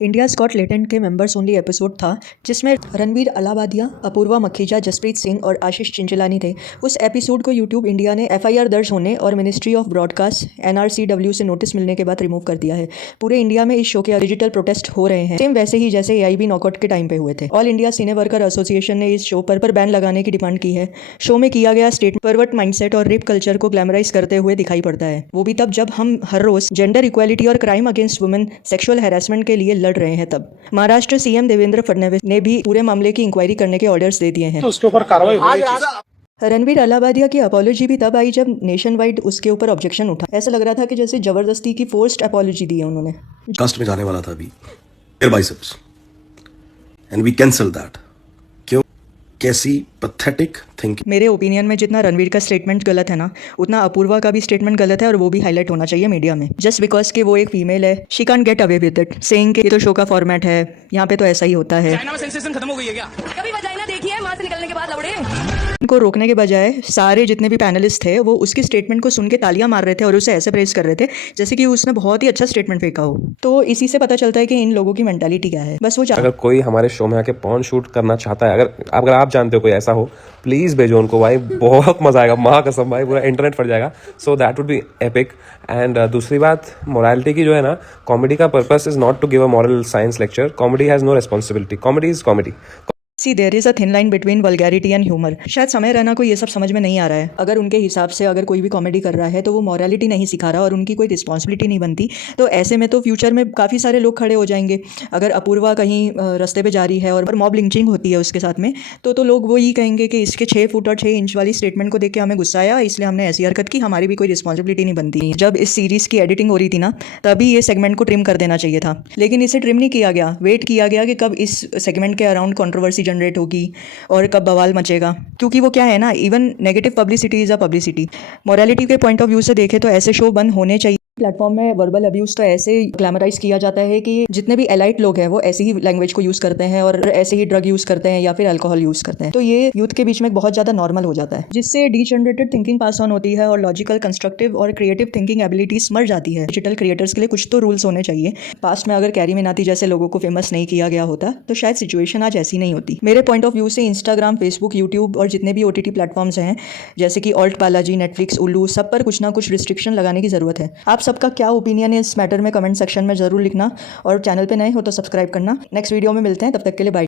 India's got talent के members only episode था जिसमें रणवीर अलावादिया, अपूर्वा मखीजा, जसप्रीत सिंह और आशीष चिंचलानी थे। उस एपिसोड को यूट्यूब इंडिया ने एफआईआर दर्ज होने और मिनिस्ट्री ऑफ ब्रॉडकास्ट एनआरसीडब्ल्यू से नोटिस मिलने के बाद रिमूव कर दिया है। पूरे इंडिया में इस शो के डिजिटल प्रोटेस्ट हो रहे हैं, सेम वैसे ही जैसे एआईबी नॉकआउट के टाइम पे हुए थे। ऑल इंडिया सिने वर्कर एसोसिएशन ने इस शो पर बैन लगाने की डिमांड की है। शो में किया गया स्टेटमेंट परवर्ट माइंडसेट और रेप कल्चर को ग्लैमराइज करते हुए दिखाई पड़ता है, वो भी तब जब हम हर रोज जेंडर इक्वालिटी और crime against women, sexual harassment के लिए लड़ रहे हैं। तब महाराष्ट्र सीएम देवेंद्र फडणवीस ने भी पूरे मामले की इंक्वायरी करने के ऑर्डर्स दे दिए हैं। तो उसके ऊपर कार्रवाई होगी। रणवीर अलाहाबादिया की अपॉलॉजी भी तब आई जब नेशन वाइड उसके ऊपर ऑब्जेक्शन उठा। ऐसा लग रहा था कि जैसे जबरदस्ती की फोर्स्ड अपॉलॉजी दी है उन्होंने। कास्ट में जाने वाला था अभी biceps and we cancel that. क्यों? कैसी पैथेटिक थिंकिंग। मेरे ओपिनियन में जितना रणवीर का स्टेटमेंट गलत है ना, उतना अपूर्वा का भी स्टेटमेंट गलत है और वो भी हाईलाइट होना चाहिए मीडिया में। जस्ट बिकॉज कि वो एक फीमेल है, she can't get away with it, saying कि ये तो शो का फॉर्मेट है, यहाँ पे तो ऐसा ही होता है। चाइना में सेंसेशन खत्म हो गई है क्या? कभी वजाइना देखी है वहां से निकलने के बाद लौड़े? को रोकने के बजाय सारे जितने भी पैनलिस्ट थे वो उसके स्टेटमेंट को सुन के तालियां मार रहे थे और उसे ऐसे प्रेस कर रहे थे जैसे कि उसने बहुत ही अच्छा स्टेटमेंट फेंका हो। तो इसी से पता चलता है कि इन लोगों की मेंटालिटी क्या है। बस वो अगर कोई हमारे शो में आके पॉर्न शूट करना चाहता है, अगर आप जानते हो कोई ऐसा हो, प्लीज भेजो उनको भाई, बहुत मजा आएगा, माँ कसम भाई, पूरा इंटरनेट फट जाएगा। So that would be epic. And दूसरी बात, मोरालिटी की जो है ना, कॉमेडी का purpose is not to give a moral science lecture. Comedy has no responsibility, comedy is comedy. See there is a thin line between vulgarity and humour. शायद समय रहना को ये सब समझ में नहीं आ रहा है। अगर उनके हिसाब से अगर कोई भी कॉमेडी कर रहा है तो वो मॉरलिटी नहीं सिखा रहा और उनकी कोई रिस्पॉन्सिबिलिटी नहीं बनती, तो ऐसे में तो फ्यूचर में काफ़ी सारे लोग खड़े हो जाएंगे। अगर अपूर्वा कहीं रास्ते पे जा रही है और मॉब लिंचिंग होती है उसके साथ में, तो लोग वो ही कहेंगे कि इसके 6 फुट और 6 इंच वाली स्टेटमेंट को देख के हमें गुस्सा आया, इसलिए हमने ऐसी हरकत की, हमारी भी कोई रिस्पॉन्सिबिलिटी नहीं बनती। जब इस सीरीज़ की एडिटिंग हो रही थी ना, तभी ये सेगमेंट को ट्रिम कर देना चाहिए था, लेकिन इसे ट्रिम नहीं किया गया। वेट किया गया कि कब इस सेगमेंट के अराउंड कंट्रोवर्सी जनरेट होगी और कब बवाल मचेगा, क्योंकि वो क्या है ना, even negative publicity is a publicity. Morality के पॉइंट ऑफ व्यू से देखें तो ऐसे शो बंद होने चाहिए। प्लेटफॉर्म में वर्बल अब्यूज़ तो ऐसे ग्लैमराइज किया जाता है कि जितने भी एलाइट लोग हैं वो ऐसी ही लैंग्वेज को यूज़ करते हैं और ऐसे ही ड्रग यूज़ करते हैं या फिर अल्कोहल यूज़ करते हैं, तो ये यूथ के बीच में बहुत ज़्यादा नॉर्मल हो जाता है, जिससे डीजनरेटेड थिंकिंग पास ऑन होती है और लॉजिकल, कंस्ट्रक्टिव और क्रिएटिव थिंकिंग एबिलिटीज मर जाती है। डिजिटल क्रिएटर्स के लिए कुछ तो रूल्स होने चाहिए। पास्ट में अगर कैरी मिनाती जैसे लोगों को फेमस नहीं किया गया होता तो शायद सिचुएशन आज ऐसी नहीं होती। मेरे पॉइंट ऑफ व्यू से इंस्टाग्राम, फेसबुक, यूट्यूब और जितने भी ओटीटी प्लेटफॉर्म्स हैं जैसे कि ऑल्ट बालाजी, नेटफ्लिक्स, उल्लू, सब पर कुछ ना कुछ रिस्ट्रिक्शन लगाने की ज़रूरत है। आप सबका क्या ओपिनियन है इस मैटर में कमेंट सेक्शन में ज़रूर लिखना, और चैनल पे नए हो तो सब्सक्राइब करना। नेक्स्ट वीडियो में मिलते हैं, तब तक के लिए बाय।